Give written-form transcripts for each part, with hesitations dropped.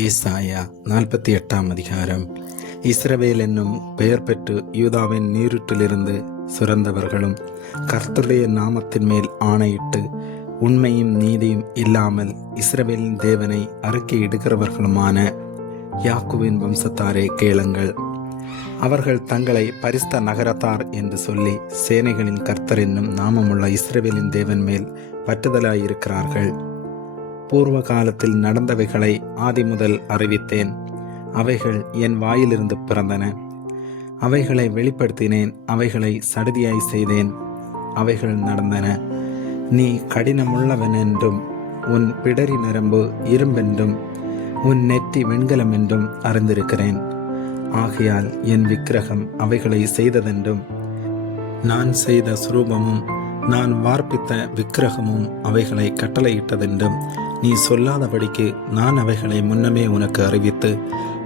ஏசாயா 48 அதிகாரம். இஸ்ரவேல் என்னும் பெயர் பெற்று யூதாவின் நீருற்றிலிருந்து சுரந்தவர்களும் கர்த்தருடைய நாமத்தின் மேல் ஆணையிட்டு உண்மையும் நீதியும் இல்லாமல் இஸ்ரவேலின் தேவனை அறிக்கையிடுகிறவர்களுமான யாக்கோபின் வம்சத்தாரே கேளுங்கள். அவர்கள் தங்களை பரிசுத்த நகரத்தார் என்று சொல்லி சேனைகளின் கர்த்தர் என்னும் நாமமுள்ள இஸ்ரவேலின் தேவன் மேல் பற்றுதலாயிருக்கிறார்கள். பூர்வ காலத்தில் நடந்தவைகளை ஆதி முதல் அறிவித்தேன். அவைகள் என் வாயிலிருந்து பிறந்தன. அவைகளை வெளிப்படுத்தினேன். அவைகளை சடுதியாய் செய்தேன். அவைகள் நடந்தன. நீ கடினமுள்ளவன் என்றும் உன் பிடரி நரம்பு இரும்பென்றும் உன் நெற்றி வெண்கலம் என்றும் அறிந்திருக்கிறேன். ஆகையால் என் விக்கிரகம் அவைகளை செய்ததென்றும் நான் செய்த சுரூபமும் நான் வார்ப்பித்த விக்கிரகமும் அவைகளை கட்டளையிட்டதென்றும் நீ சொல்லாதபடிக்கு நான் அவைகளை முன்னமே உனக்கு அறிவித்து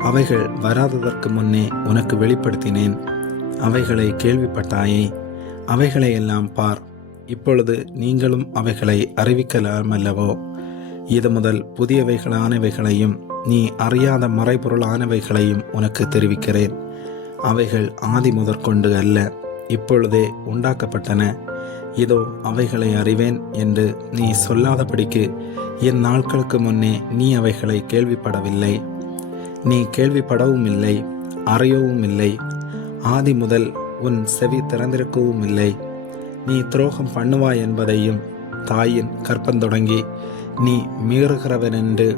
அவைகள் வராததற்கு முன்னே உனக்கு வெளிப்படுத்தினேன். அவைகளை கேள்விப்பட்டாயே, அவைகளை எல்லாம் பார். இப்பொழுது நீங்களும் அவைகளை அறிவிக்கலாமல்லவோ? இது முதல் புதியவைகளானவைகளையும் நீ அறியாத மறைபொருளானவைகளையும் உனக்கு தெரிவிக்கிறேன். அவைகள் ஆதி முதற்கொண்டு அல்ல, இப்பொழுதே உண்டாக்கப்பட்டன. இதோ அவைகளை அறிவேன் என்று நீ சொல்லாதபடிக்கு என் நாட்களுக்கு முன்னே நீ அவைகளை கேள்விப்படவில்லை. நீ கேள்விப்படவும் இல்லை, அறியவும் இல்லை. ஆதி முதல் உன் செவி திறந்திருக்கவும் இல்லை. நீ துரோகம் பண்ணுவாய் என்பதையும் தாயின் கற்பந்தொடங்கி நீ மீறுகிறவன் என்று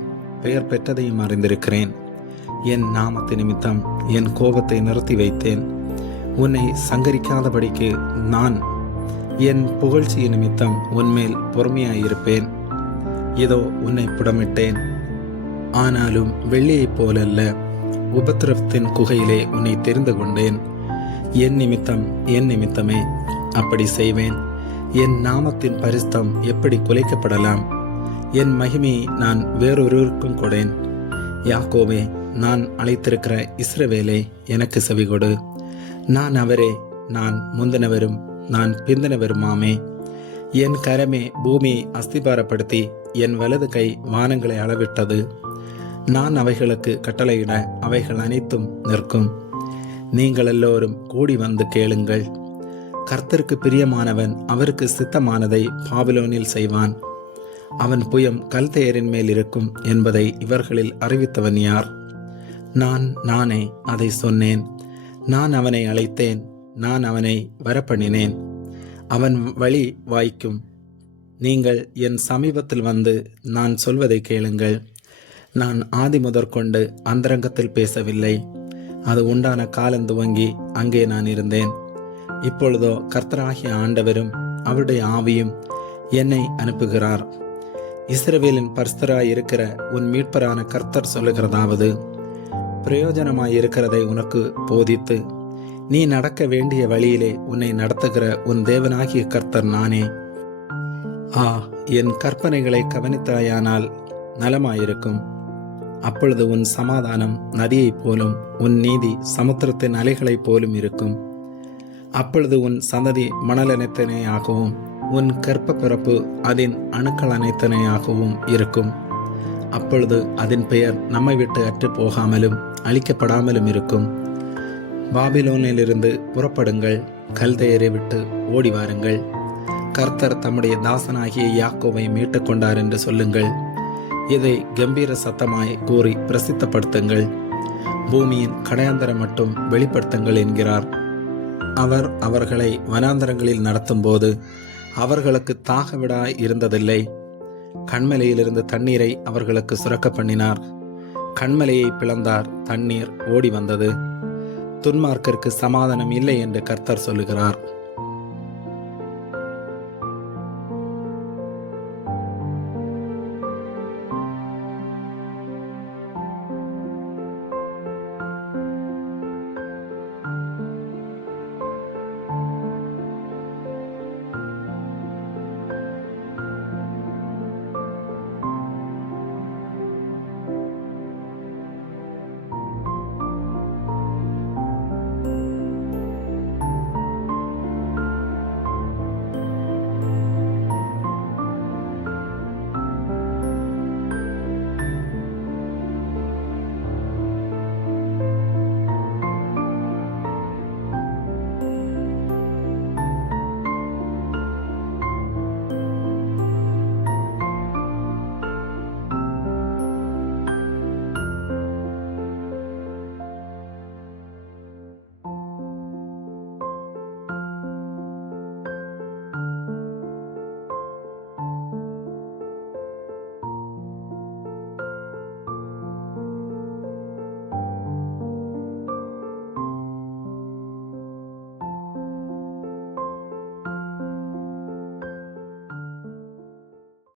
பெயர் பெற்றதையும் அறிந்திருக்கிறேன். என் நாமத்து நிமித்தம் என் கோபத்தை நிறுத்தி வைத்தேன். உன்னை சங்கரிக்காதபடிக்கு நான் என் புகழ்ச்சி நிமித்தம் உன்மேல் பொறுமையாயிருப்பேன். இதோ உன்னை புடமிட்டேன். ஆனாலும் வெள்ளியைப் போலல்ல, உபத்திரவத்தின் குகையிலே உன்னை தெரிந்து கொண்டேன். என் நிமித்தமே அப்படி செய்வேன். என் நாமத்தின் பரிசுத்தம் எப்படி குலைக்கப்படலாம்? என் மகிமையை நான் வேறொருவருக்கும் கொடேன். யாக்கோவே, நான் அழைத்திருக்கிற இஸ்ரவேலே, எனக்கு செவிகொடு. நான் அவரே, நான் முந்தினவரும் நான் பிந்தினவருமாமே. என் கரமே பூமியை அஸ்திபாரப்படுத்தி என் வலது கை வானங்களை அளவிட்டது. நான் அவைகளுக்கு கட்டளையிட அவைகள் அனைத்தும் நிற்கும். நீங்கள் எல்லோரும் கூடி வந்து கேளுங்கள். கர்த்தருக்கு பிரியமானவன் அவருக்கு சித்தமானதை பாபிலோனில் செய்வான். அவன் புயம் கல்தேயரின் மேல் இருக்கும் என்பதை இவர்களில் அறிவித்தவன் யார்? நானே அதை சொன்னேன். நான் அவனை அழைத்தேன். நான் அவனை வரப்பண்ணினேன். அவன் வழி வாய்க்கும். நீங்கள் என் சமீபத்தில் வந்து நான் சொல்வதை கேளுங்கள். நான் ஆதி முதற்கொண்டு அந்தரங்கத்தில் பேசவில்லை. அது உண்டான காலம் துவங்கி அங்கே நான் இருந்தேன். இப்பொழுதோ கர்த்தராகிய ஆண்டவரும் அவருடைய ஆவியும் என்னை அனுப்புகிறார். இஸ்ரவேலின் பரிசுத்தராய் இருக்கிற உன் மீட்பரான கர்த்தர் சொல்லுகிறதாவது, பிரயோஜனமாயிருக்கிறதை உனக்கு போதித்து நீ நடக்க வேண்டிய வழியிலே உன்னை நடத்துகிற உன் தேவனாகிய கர்த்தர் நானே. என் கற்பனைகளை கவனித்தாயானால் நலமாயிருக்கும். அப்பொழுது உன் சமாதானம் நதியைப் போலும் உன் நீதி சமுத்திரத்தின் அலைகளைப் போலும் இருக்கும். அப்பொழுது உன் சந்ததி மணல் அனைத்தனையாகவும் உன் கற்ப பிறப்பு அதன் அணுக்கள் அனைத்தனையாகவும் இருக்கும். அப்பொழுது அதன் பெயர் நம்மை விட்டு அற்று போகாமலும் அழிக்கப்படாமலும் இருக்கும். பாபிலோனிலிருந்து புறப்படுங்கள், கல்தேயரை விட்டு ஓடி வாருங்கள். கர்த்தர் தம்முடைய தாசனாகிய யாக்கோவை மீட்டுக் கொண்டார் என்று சொல்லுங்கள். இதை கம்பீர சத்தமாய் கூறி பிரசித்தப்படுத்துங்கள். பூமியின் கடையாந்தரம் மட்டும் வெளிப்படுத்துங்கள் என்கிறார். அவர் அவர்களை வனாந்தரங்களில் நடத்தும் போது அவர்களுக்கு தாகவிடாய் இருந்ததில்லை. கண்மலையிலிருந்து தண்ணீரை அவர்களுக்கு சுரக்க பண்ணினார். கண்மலையை பிளந்தார், தண்ணீர் ஓடி வந்தது. துன்மார்க்கருக்கு சமாதானம் இல்லை என்று கர்த்தர் சொல்லுகிறார்.